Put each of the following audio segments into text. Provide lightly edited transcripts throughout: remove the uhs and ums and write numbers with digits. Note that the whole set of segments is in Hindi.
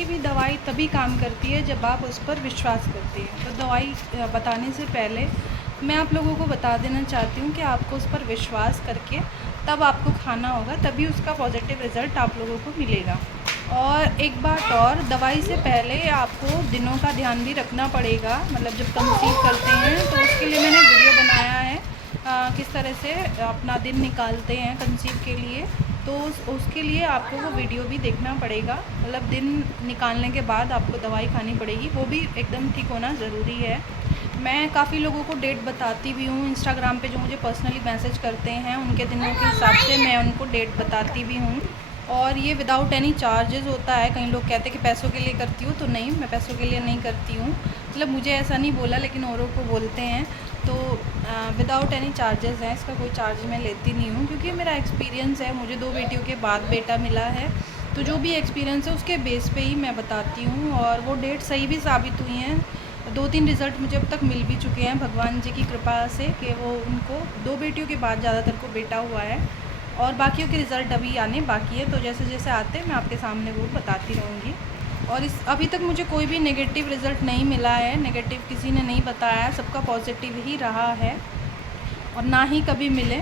कोई भी दवाई तभी काम करती है जब आप उस पर विश्वास करते हैं। तो दवाई बताने से पहले मैं आप लोगों को बता देना चाहती हूँ कि आपको उस पर विश्वास करके तब आपको खाना होगा, तभी उसका पॉजिटिव रिज़ल्ट आप लोगों को मिलेगा। और एक बात और, दवाई से पहले आपको दिनों का ध्यान भी रखना पड़ेगा। मतलब जब कंसीव करते हैं तो उसके लिए मैंने वीडियो बनाया है किस तरह से अपना दिन निकालते हैं कंसीव के लिए। तो उसके लिए आपको वो वीडियो भी देखना पड़ेगा। मतलब दिन निकालने के बाद आपको दवाई खानी पड़ेगी, वो भी एकदम ठीक होना ज़रूरी है। मैं काफ़ी लोगों को डेट बताती भी हूँ इंस्टाग्राम पे, जो मुझे पर्सनली मैसेज करते हैं उनके दिनों के हिसाब से मैं उनको डेट बताती भी हूँ। और ये विदाउट एनी चार्जेस होता है। कई लोग कहते हैं कि पैसों के लिए करती हूँ, तो नहीं, मैं पैसों के लिए नहीं करती हूँ। मतलब मुझे ऐसा नहीं बोला, लेकिन औरों को बोलते हैं। तो विदाउट एनी चार्जेस है, इसका कोई चार्ज मैं लेती नहीं हूँ, क्योंकि मेरा एक्सपीरियंस है। मुझे 2 बेटियों के बाद बेटा मिला है, तो जो भी एक्सपीरियंस है उसके बेस पे ही मैं बताती हूँ। और वो डेट सही भी साबित हुई हैं। 2-3 रिज़ल्ट मुझे अब तक मिल भी चुके हैं भगवान जी की कृपा से, कि वो उनको 2 बेटियों के बाद ज़्यादातर को बेटा हुआ है। और बाकियों के रिज़ल्ट अभी आने बाकी है, तो जैसे जैसे आते हैं मैं आपके सामने वो बताती रहूँगी। और इस अभी तक मुझे कोई भी नेगेटिव रिज़ल्ट नहीं मिला है, नेगेटिव किसी ने नहीं बताया, सबका पॉजिटिव ही रहा है। और ना ही कभी मिले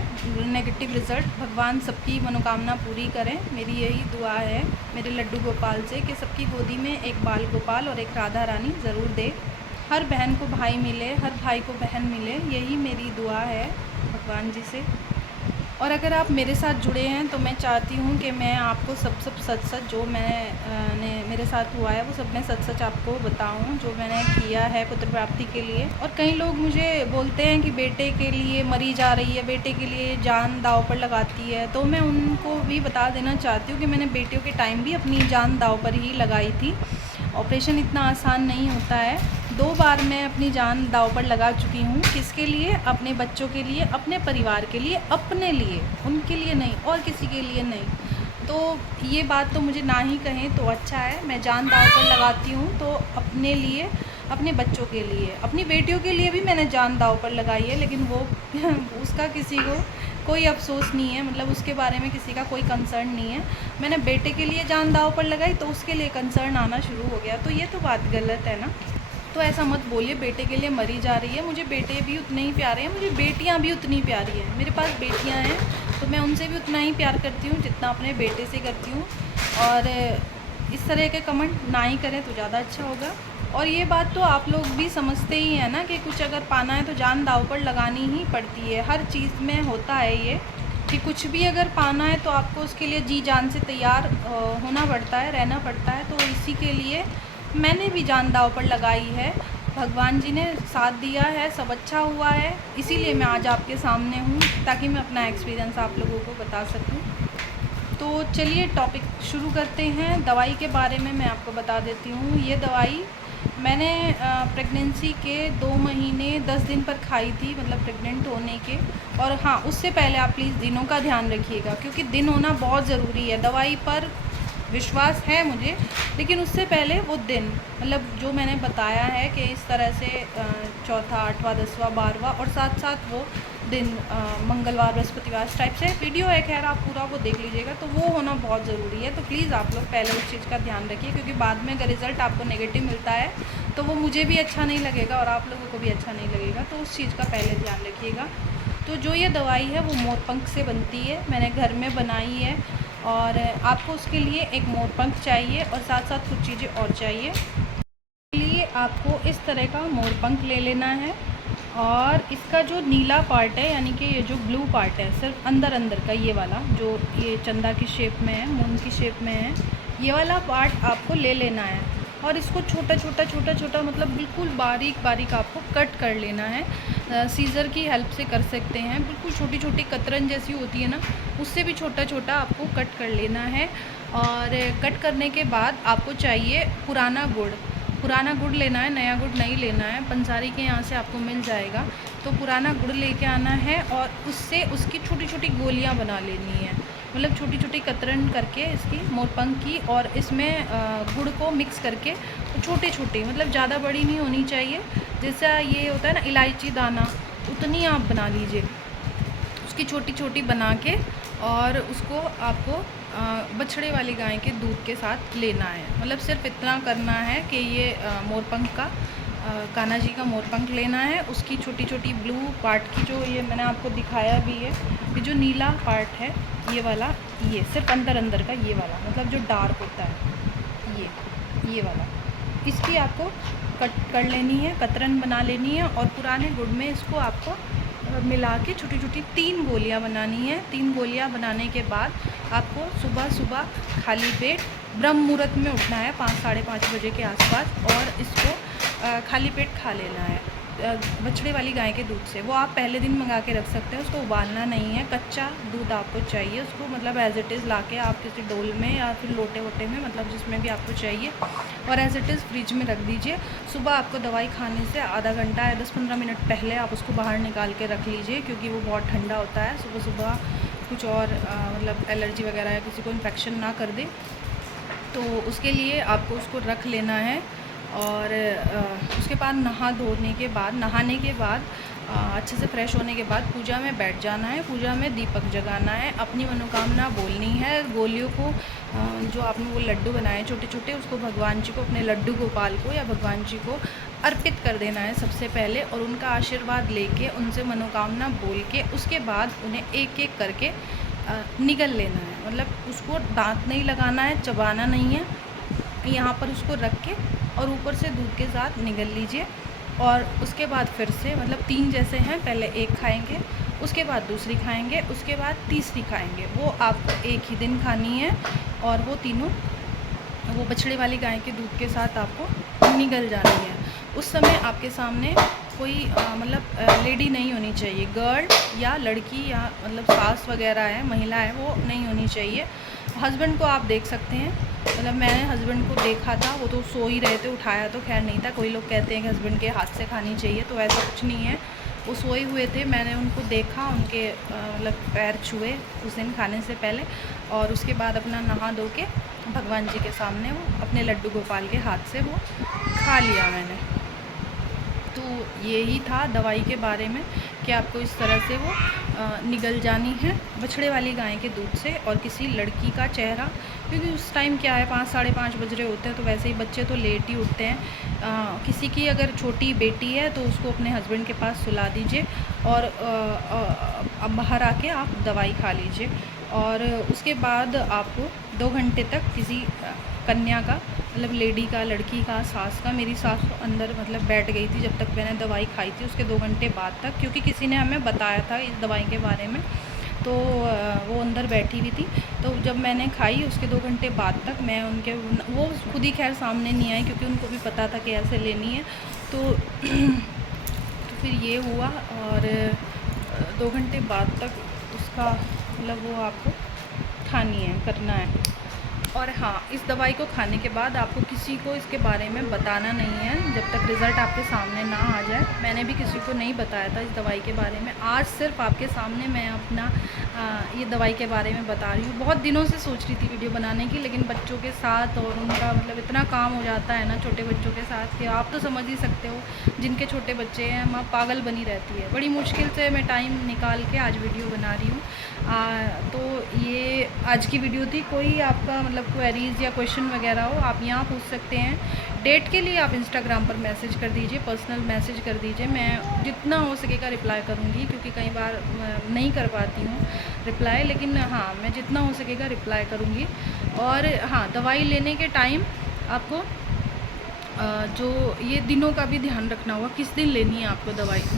नेगेटिव रिज़ल्ट। भगवान सबकी मनोकामना पूरी करें, मेरी यही दुआ है मेरे लड्डू गोपाल से, कि सबकी गोदी में एक बाल गोपाल और एक राधा रानी ज़रूर दे। हर बहन को भाई मिले, हर भाई को बहन मिले, यही मेरी दुआ है भगवान जी से। और अगर आप मेरे साथ जुड़े हैं तो मैं चाहती हूँ कि मैं आपको सब सच जो मैंने मेरे साथ हुआ है वो सब मैं सच आपको बताऊँ, जो मैंने किया है पुत्र प्राप्ति के लिए। और कई लोग मुझे बोलते हैं कि बेटे के लिए मरी जा रही है, बेटे के लिए जान दांव पर लगाती है। तो मैं उनको भी बता देना चाहती हूँ कि मैंने बेटियों के टाइम भी अपनी जान दांव पर ही लगाई थी। ऑपरेशन इतना आसान नहीं होता है। 2 बार मैं अपनी जान दांव पर लगा चुकी हूँ। किसके लिए? अपने बच्चों के लिए, अपने परिवार के लिए, अपने लिए, उनके लिए नहीं और किसी के लिए नहीं। तो ये बात तो मुझे ना ही कहें तो अच्छा है। मैं जान दांव पर लगाती हूँ तो अपने लिए, अपने बच्चों के लिए, अपनी बेटियों के लिए भी मैंने जान दांव पर लगाई है, लेकिन वो उसका किसी को कोई अफसोस नहीं है। मतलब उसके बारे में किसी का कोई कंसर्न नहीं है। मैंने बेटे के लिए जान दांव पर लगाई तो उसके लिए कंसर्न आना शुरू हो गया। तो ये तो बात गलत है ना। तो ऐसा मत बोलिए बेटे के लिए मरी जा रही है। मुझे बेटे भी उतने ही प्यारे हैं, मुझे बेटियां भी उतनी प्यारी हैं। मेरे पास बेटियां हैं तो मैं उनसे भी उतना ही प्यार करती हूँ जितना अपने बेटे से करती हूँ। और इस तरह के कमेंट ना ही करें तो ज़्यादा अच्छा होगा। और ये बात तो आप लोग भी समझते ही हैं ना, कि कुछ अगर पाना है तो जान दांव पर लगानी ही पड़ती है। हर चीज़ में होता है ये, कि कुछ भी अगर पाना है तो आपको उसके लिए जी जान से तैयार होना पड़ता है, रहना पड़ता है। तो इसी के लिए मैंने भी जान दांव पर लगाई है। भगवान जी ने साथ दिया है, सब अच्छा हुआ है, इसीलिए मैं आज आपके सामने हूँ, ताकि मैं अपना एक्सपीरियंस आप लोगों को बता सकूँ। तो चलिए टॉपिक शुरू करते हैं। दवाई के बारे में मैं आपको बता देती हूँ। ये दवाई मैंने प्रेगनेंसी के 2 महीने 10 दिन पर खाई थी, मतलब प्रेग्नेंट होने के। और हाँ, उससे पहले आप प्लीज़ दिनों का ध्यान रखिएगा, क्योंकि दिन होना बहुत ज़रूरी है। दवाई पर विश्वास है मुझे, लेकिन उससे पहले वो दिन, मतलब जो मैंने बताया है कि इस तरह से चौथा, 8वां, 10वां, 12वां और साथ साथ वो दिन मंगलवार, बृहस्पतिवार, इस टाइप से वीडियो है। खैर आप पूरा वो देख लीजिएगा, तो वो होना बहुत ज़रूरी है। तो प्लीज़ आप लोग पहले उस चीज़ का ध्यान रखिए, क्योंकि बाद में अगर रिज़ल्ट आपको नेगेटिव मिलता है तो वो मुझे भी अच्छा नहीं लगेगा और आप लोगों को भी अच्छा नहीं लगेगा। तो उस चीज़ का पहले ध्यान रखिएगा। तो जो ये दवाई है वो मोरपंख से बनती है, मैंने घर में बनाई है। और आपको उसके लिए एक मोरपंख चाहिए और साथ साथ कुछ चीज़ें और चाहिए। इसके लिए आपको इस तरह का मोरपंख ले लेना है। और इसका जो नीला पार्ट है, यानी कि ये जो ब्लू पार्ट है, सिर्फ अंदर अंदर का ये वाला, जो ये चंदा की शेप में है, मून की शेप में है, ये वाला पार्ट आपको ले लेना है। और इसको छोटा छोटा मतलब बिल्कुल बारीक बारीक आपको कट कर लेना है। सीज़र की हेल्प से कर सकते हैं। बिल्कुल छोटी छोटी कतरन जैसी होती है ना, उससे भी छोटा छोटा आपको कट कर लेना है। और कट करने के बाद आपको चाहिए पुराना गुड़। पुराना गुड़ लेना है, नया गुड़ नहीं लेना है। पंसारी के यहाँ से आपको मिल जाएगा। तो पुराना गुड़ लेके आना है और उससे उसकी छोटी छोटी गोलियाँ बना लेनी है, मतलब छोटी छोटी कतरन करके इसकी मोरपंख की। और इसमें गुड़ को मिक्स करके छोटे छोटे, मतलब ज़्यादा बड़ी नहीं होनी चाहिए, जैसा ये होता है ना इलायची दाना, उतनी आप बना लीजिए। उसकी छोटी छोटी बना के और उसको आपको बछड़े वाली गाय के दूध के साथ लेना है। मतलब सिर्फ इतना करना है कि ये मोरपंख का कान्हा जी का मोरपंख लेना है। उसकी छोटी छोटी ब्लू पार्ट की जो ये मैंने आपको दिखाया भी है, ये जो नीला पार्ट है ये वाला, ये सिर्फ अंदर अंदर का ये वाला, मतलब जो डार्क होता है ये वाला, इसकी आपको कट कर लेनी है, कतरन बना लेनी है। और पुराने गुड़ में इसको आपको मिला के छोटी छोटी 3 गोलियां बनानी है। 3 गोलियां बनाने के बाद आपको सुबह सुबह खाली पेट ब्रह्म मुहूर्त में उठना है 5 साढ़े 5 बजे के आसपास, और इसको खाली पेट खा लेना है बछड़े वाली गाय के दूध से। वो आप पहले दिन मंगा के रख सकते हैं, उसको उबालना नहीं है, कच्चा दूध आपको चाहिए। उसको मतलब एज़ इट इज़ ला के आप किसी डोल में या फिर लोटे वोटे में, मतलब जिसमें भी आपको चाहिए, और एज़ इट इज़ फ्रिज में रख दीजिए। सुबह आपको दवाई खाने से आधा घंटा या 10-15 मिनट पहले आप उसको बाहर निकाल के रख लीजिए, क्योंकि वो बहुत ठंडा होता है। सुबह सुबह कुछ और मतलब एलर्जी वगैरह या किसी को इन्फेक्शन ना कर दे, तो उसके लिए आपको उसको रख लेना है। और उसके बाद नहाने के बाद अच्छे से फ्रेश होने के बाद पूजा में बैठ जाना है। पूजा में दीपक जगाना है, अपनी मनोकामना बोलनी है। गोलियों को जो आपने वो लड्डू बनाए छोटे छोटे, उसको भगवान जी को, अपने लड्डू गोपाल को या भगवान जी को अर्पित कर देना है सबसे पहले, और उनका आशीर्वाद लेके, उनसे मनोकामना बोल के, उसके बाद उन्हें एक एक करके निगल लेना है। मतलब उसको दांत नहीं लगाना है, चबाना नहीं है, यहाँ पर उसको रख के और ऊपर से दूध के साथ निगल लीजिए। और उसके बाद फिर से, मतलब 3 जैसे हैं, पहले एक खाएंगे, उसके बाद दूसरी खाएंगे, उसके बाद तीसरी खाएंगे। वो आपको एक ही दिन खानी है, और वो तीनों वो बछड़े वाली गाय के दूध के साथ आपको निगल जानी है। उस समय आपके सामने कोई मतलब लेडी नहीं होनी चाहिए, गर्ल या लड़की या मतलब सास वगैरह है, महिला है, वो नहीं होनी चाहिए। हस्बैंड को आप देख सकते हैं, मतलब मैंने हस्बैंड को देखा था, वो तो सो ही रहे थे, उठाया तो खैर नहीं था। कोई लोग कहते हैं कि हस्बैंड के हाथ से खानी चाहिए, तो ऐसा कुछ नहीं है, वो सोए हुए थे। मैंने उनको देखा, उनके मतलब पैर छुए उस दिन खाने से पहले, और उसके बाद अपना नहा धो के भगवान जी के सामने वो अपने लड्डू गोपाल के हाथ से वो खा लिया मैंने। तो यही था दवाई के बारे में कि आपको इस तरह से वो निगल जानी है बछड़े वाली गाय के दूध से। और किसी लड़की का चेहरा, क्योंकि उस टाइम क्या है 5 साढ़े 5 बज रहे होते हैं, तो वैसे ही बच्चे तो लेट ही उठते हैं। किसी की अगर छोटी बेटी है तो उसको अपने हस्बैंड के पास सुला दीजिए, और अब बाहर आके आप दवाई खा लीजिए। और उसके बाद आपको 2 घंटे तक किसी कन्या का, मतलब लेडी का, लड़की का, सास का, मेरी सास तो अंदर मतलब बैठ गई थी जब तक मैंने दवाई खाई थी, उसके 2 घंटे बाद तक, क्योंकि किसी ने हमें बताया था इस दवाई के बारे में, तो वो अंदर बैठी हुई थी। तो जब मैंने खाई उसके 2 घंटे बाद तक मैं वो खुद ही खैर सामने नहीं आई, क्योंकि उनको भी पता था कि ऐसे लेनी है। तो फिर ये हुआ, और 2 घंटे बाद तक उसका मतलब वो आपको खानी है, करना है। और हाँ, इस दवाई को खाने के बाद आपको किसी को इसके बारे में बताना नहीं है जब तक रिज़ल्ट आपके सामने ना आ जाए। मैंने भी किसी को नहीं बताया था इस दवाई के बारे में। आज सिर्फ आपके सामने मैं अपना ये दवाई के बारे में बता रही हूँ। बहुत दिनों से सोच रही थी वीडियो बनाने की, लेकिन बच्चों के साथ और उनका मतलब इतना काम हो जाता है ना छोटे बच्चों के साथ, कि आप तो समझ ही सकते हो, जिनके छोटे बच्चे हैं माँ पागल बनी रहती है। बड़ी मुश्किल से मैं टाइम निकाल के आज वीडियो बना रही हूँ। तो ये आज की वीडियो थी। कोई आपका मतलब क्वेरीज़ या क्वेश्चन वगैरह हो, आप यहाँ पूछ सकते हैं। डेट के लिए आप इंस्टाग्राम पर मैसेज कर दीजिए, पर्सनल मैसेज कर दीजिए, मैं जितना हो सकेगा रिप्लाई करूँगी, क्योंकि कई बार नहीं कर पाती हूँ रिप्लाई, लेकिन हाँ मैं जितना हो सकेगा रिप्लाई करूँगी। और हाँ, दवाई लेने के टाइम आपको जो ये दिनों का भी ध्यान रखना होगा, किस दिन लेनी है आपको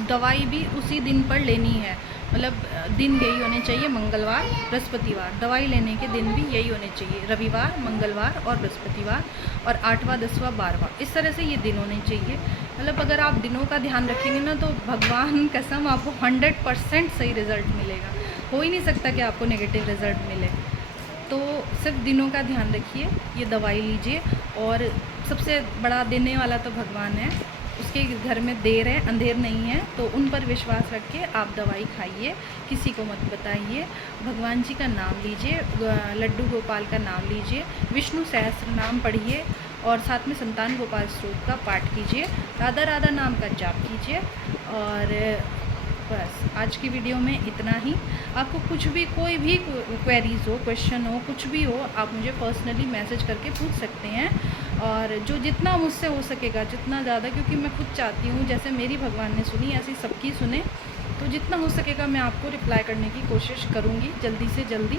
दवाई भी उसी दिन पर लेनी है। मतलब दिन यही होने चाहिए, मंगलवार, बृहस्पतिवार। दवाई लेने के दिन भी यही होने चाहिए, रविवार, मंगलवार और बृहस्पतिवार, और 8वां, 10वां, 12वां, इस तरह से ये दिन होने चाहिए। मतलब अगर आप दिनों का ध्यान रखेंगे ना, तो भगवान कसम आपको 100% सही रिज़ल्ट मिलेगा। हो ही नहीं सकता कि आपको नेगेटिव रिज़ल्ट मिले। तो सिर्फ दिनों का ध्यान रखिए, ये दवाई लीजिए। और सबसे बड़ा देने वाला तो भगवान है, उसके घर में देर है अंधेर नहीं है, तो उन पर विश्वास रख के आप दवाई खाइए, किसी को मत बताइए। भगवान जी का नाम लीजिए, लड्डू गोपाल का नाम लीजिए, विष्णु सहस्त्र नाम पढ़िए, और साथ में संतान गोपाल स्तोत्र का पाठ कीजिए, राधा राधा नाम का जाप कीजिए। और बस आज की वीडियो में इतना ही। आपको कुछ भी कोई भी क्वेरीज़ हो, क्वेश्चन हो, कुछ भी हो, आप मुझे पर्सनली मैसेज करके पूछ सकते हैं। और जो जितना मुझसे हो सकेगा, जितना ज़्यादा, क्योंकि मैं खुद चाहती हूँ जैसे मेरी भगवान ने सुनी ऐसी सबकी सुने, तो जितना हो सकेगा मैं आपको रिप्लाई करने की कोशिश करूँगी जल्दी से जल्दी।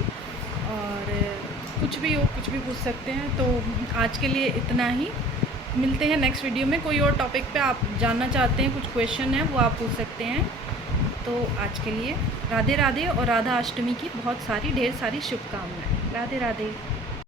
और कुछ भी हो, कुछ भी पूछ सकते हैं। तो आज के लिए इतना ही, मिलते हैं नेक्स्ट वीडियो में। कोई और टॉपिक पे आप जानना चाहते हैं, कुछ क्वेश्चन है वो आप पूछ सकते हैं। तो आज के लिए राधे राधे, और राधा अष्टमी की बहुत सारी ढेर सारी शुभकामनाएं। राधे राधे।